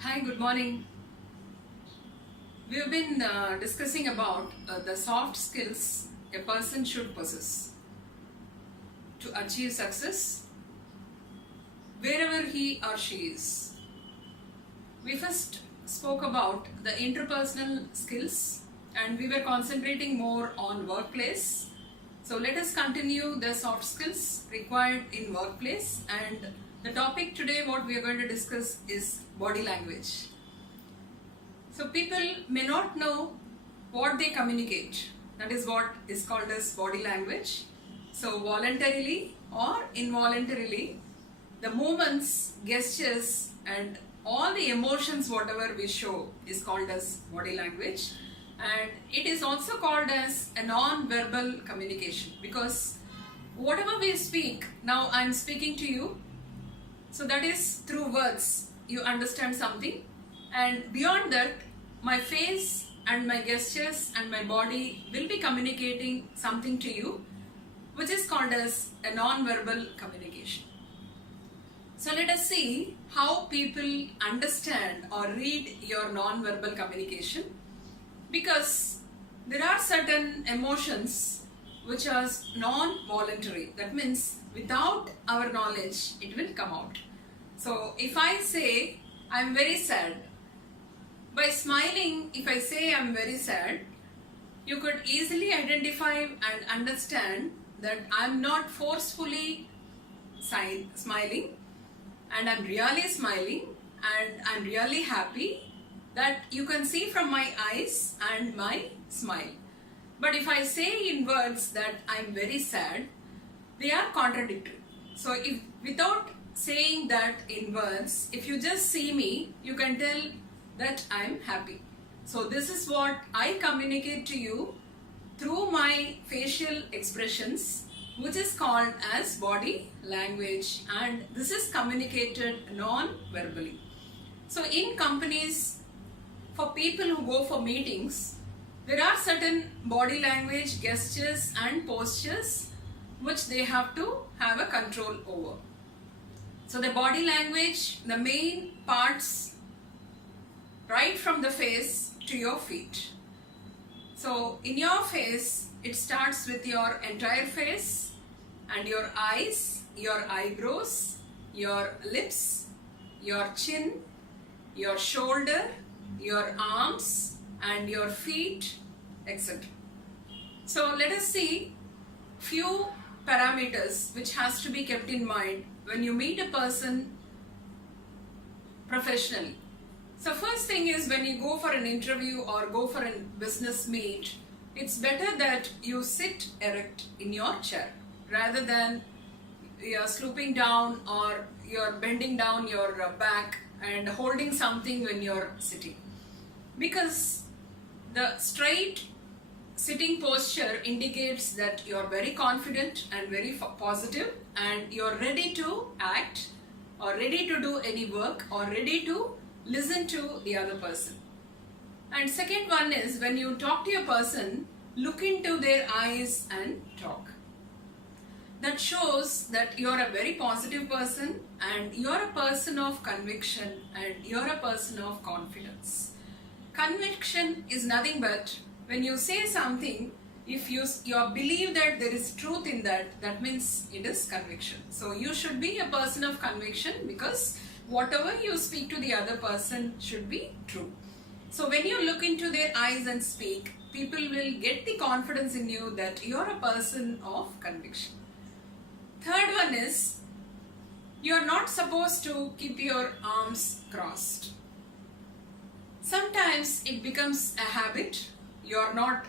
Hi, good morning. We have been discussing about the soft skills a person should possess to achieve success wherever he or she is. We first spoke about the interpersonal skills and we were concentrating more on workplace. So let us continue the soft skills required in workplace, and the topic today what we are going to discuss is body language. So people may not know what they communicate. That is what is called as body language. So voluntarily or involuntarily, the movements, gestures and all the emotions whatever we show is called as body language. And it is also called as a non-verbal communication, because whatever we speak, now I am speaking to you, so that is through words you understand something, and beyond that my face and my gestures and my body will be communicating something to you, which is called as a non-verbal communication. So let us see how people understand or read your non-verbal communication, because there are certain emotions which are non-voluntary. That means without our knowledge it will come out. So if I say I am very sad, by smiling, if I say I am very sad, you could easily identify and understand that I am not forcefully smiling, and I am really smiling and I am really happy. That you can see from my eyes and my smile. But if I say in words that I am very sad, they are contradictory. So if without saying that in words, if you just see me, you can tell that I am happy. So this is what I communicate to you through my facial expressions, which is called as body language, and this is communicated non-verbally. So in companies, for people who go for meetings, there are certain body language, gestures and postures which they have to have a control over. So the body language, the main parts right from the face to your feet. So in your face, it starts with your entire face and your eyes, your eyebrows, your lips, your chin, your shoulder, your arms and your feet, etc. So let us see few parameters which has to be kept in mind when you meet a person professionally. So first thing is, when you go for an interview or go for a business meet, it's better that you sit erect in your chair rather than you're sloping down or you're bending down your back and holding something when you're sitting. Because the straight sitting posture indicates that you're very confident and very positive and you're ready to act or ready to do any work or ready to listen to the other person. And second one is, when you talk to a person, look into their eyes and talk. That shows that you're a very positive person and you're a person of conviction and you're a person of confidence. Conviction is nothing but when you say something, if you believe that there is truth in that, that means it is conviction. So you should be a person of conviction, because whatever you speak to the other person should be true. So when you look into their eyes and speak, people will get the confidence in you that you're a person of conviction. Third one is, you're not supposed to keep your arms crossed. Sometimes it becomes a habit. You're not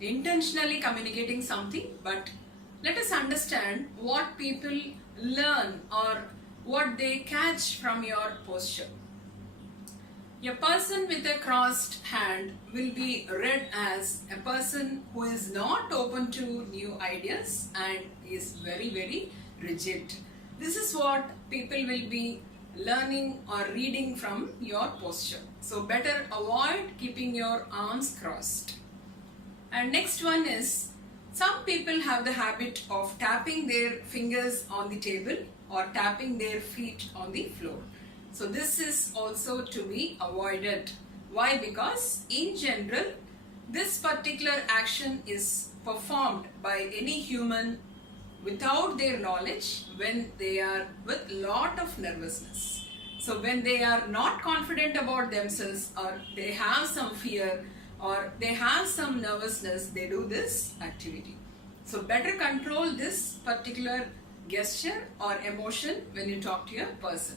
intentionally communicating something, but let us understand what people learn or what they catch from your posture. A person with a crossed hand will be read as a person who is not open to new ideas and is very, very rigid. This is what people will be learning or reading from your posture. So better avoid keeping your arms crossed. And next one is, some people have the habit of tapping their fingers on the table or tapping their feet on the floor. So So this is also to be avoided. Why? Because in general, this particular action is performed by any human without their knowledge when they are with lot of nervousness. So when they are not confident about themselves, or they have some fear, or they have some nervousness, they do this activity. So better control this particular gesture or emotion when you talk to a person.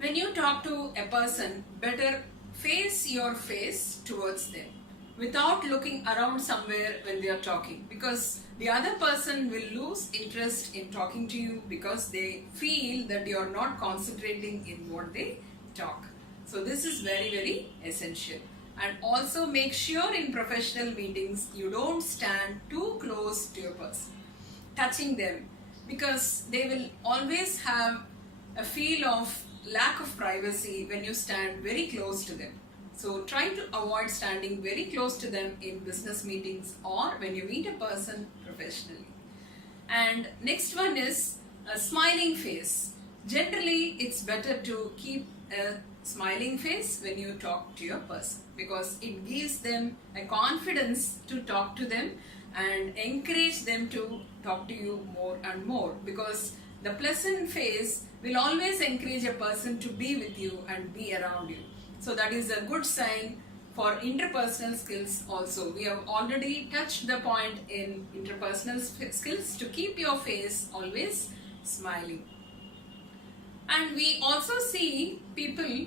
When you talk to a person, better face your face towards them without looking around somewhere when they are talking, because the other person will lose interest in talking to you because they feel that you are not concentrating in what they talk. So this is very, very essential. And also make sure in professional meetings you don't stand too close to a person, touching them, because they will always have a feel of lack of privacy when you stand very close to them. So try to avoid standing very close to them in business meetings or when you meet a person professionally. And next one is a smiling face. Generally, it's better to keep a smiling face when you talk to your person, because it gives them a confidence to talk to them and encourage them to talk to you more and more, because the pleasant face will always encourage a person to be with you and be around you. So that is a good sign for interpersonal skills also. We have already touched the point in interpersonal skills to keep your face always smiling. And we also see people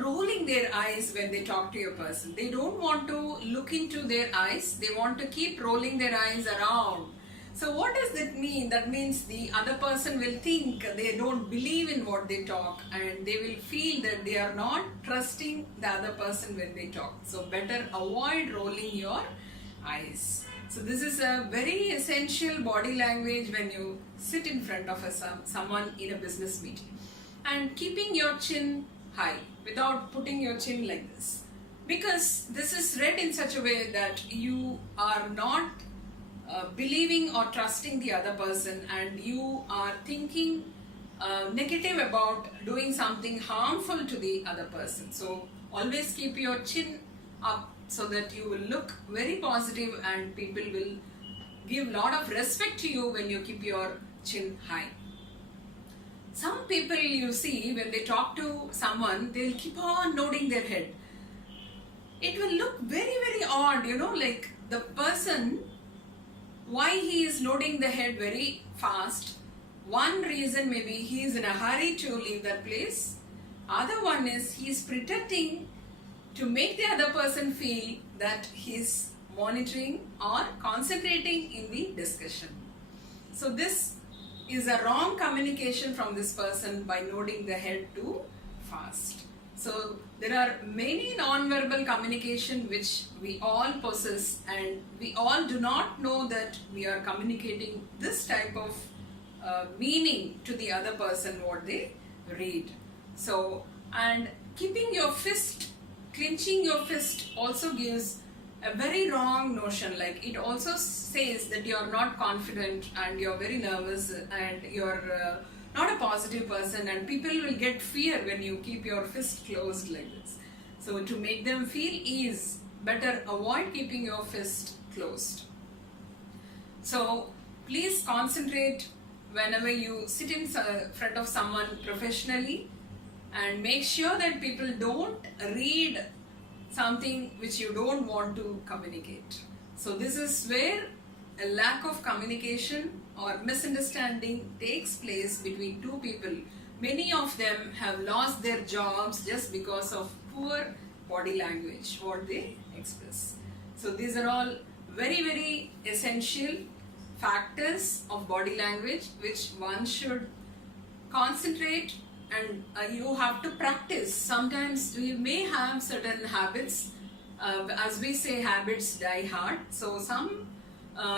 rolling their eyes when they talk to a person. They don't want to look into their eyes. They want to keep rolling their eyes around. So what does that mean? That means the other person will think they don't believe in what they talk, and they will feel that they are not trusting the other person when they talk. So better avoid rolling your eyes. So this is a very essential body language when you sit in front of someone in a business meeting. And keeping your chin high without putting your chin like this, because this is read in such a way that you are not believing or trusting the other person, and you are thinking negative about doing something harmful to the other person. So always keep your chin up so that you will look very positive and people will give a lot of respect to you when you keep your chin high. Some people you see, when they talk to someone, they'll keep on nodding their head. It will look very, very odd, like the person, why he is nodding the head very fast. One reason maybe he is in a hurry to leave that place. Other one is he is pretending to make the other person feel that he is monitoring or concentrating in the discussion. So this is a wrong communication from this person by nodding the head too fast. So there are many non-verbal communication which we all possess, and we all do not know that we are communicating this type of meaning to the other person what they read. So, and keeping your fist, clenching your fist also gives a very wrong notion. Like it also says that you are not confident and you are very nervous and you are not a positive person, and people will get fear when you keep your fist closed like this. So to make them feel ease, better avoid keeping your fist closed. So please concentrate whenever you sit in front of someone professionally, and make sure that people don't read something which you don't want to communicate. So this is where a lack of communication or misunderstanding takes place between two people. Many of them have lost their jobs just because of poor body language, what they express. So these are all very, very essential factors of body language which one should concentrate, and you have to practice. Sometimes we may have certain habits, as we say, habits die hard. So some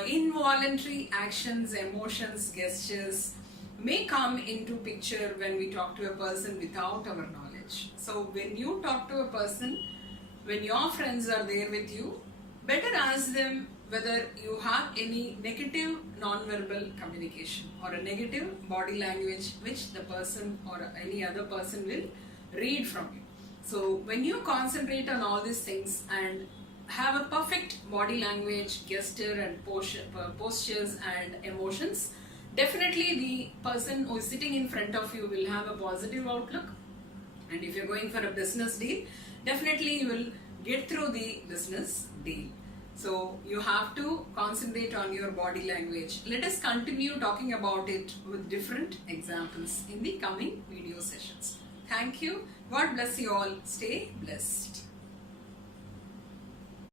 involuntary actions, emotions, gestures may come into picture when we talk to a person without our knowledge. So when you talk to a person, when your friends are there with you, better ask them whether you have any negative non-verbal communication or a negative body language which the person or any other person will read from you. So when you concentrate on all these things and have a perfect body language, gesture and postures and emotions, definitely the person who is sitting in front of you will have a positive outlook. And if you're going for a business deal, definitely you will get through the business deal. So you have to concentrate on your body language. Let us continue talking about it with different examples in the coming video sessions. Thank you. God bless you all. Stay blessed.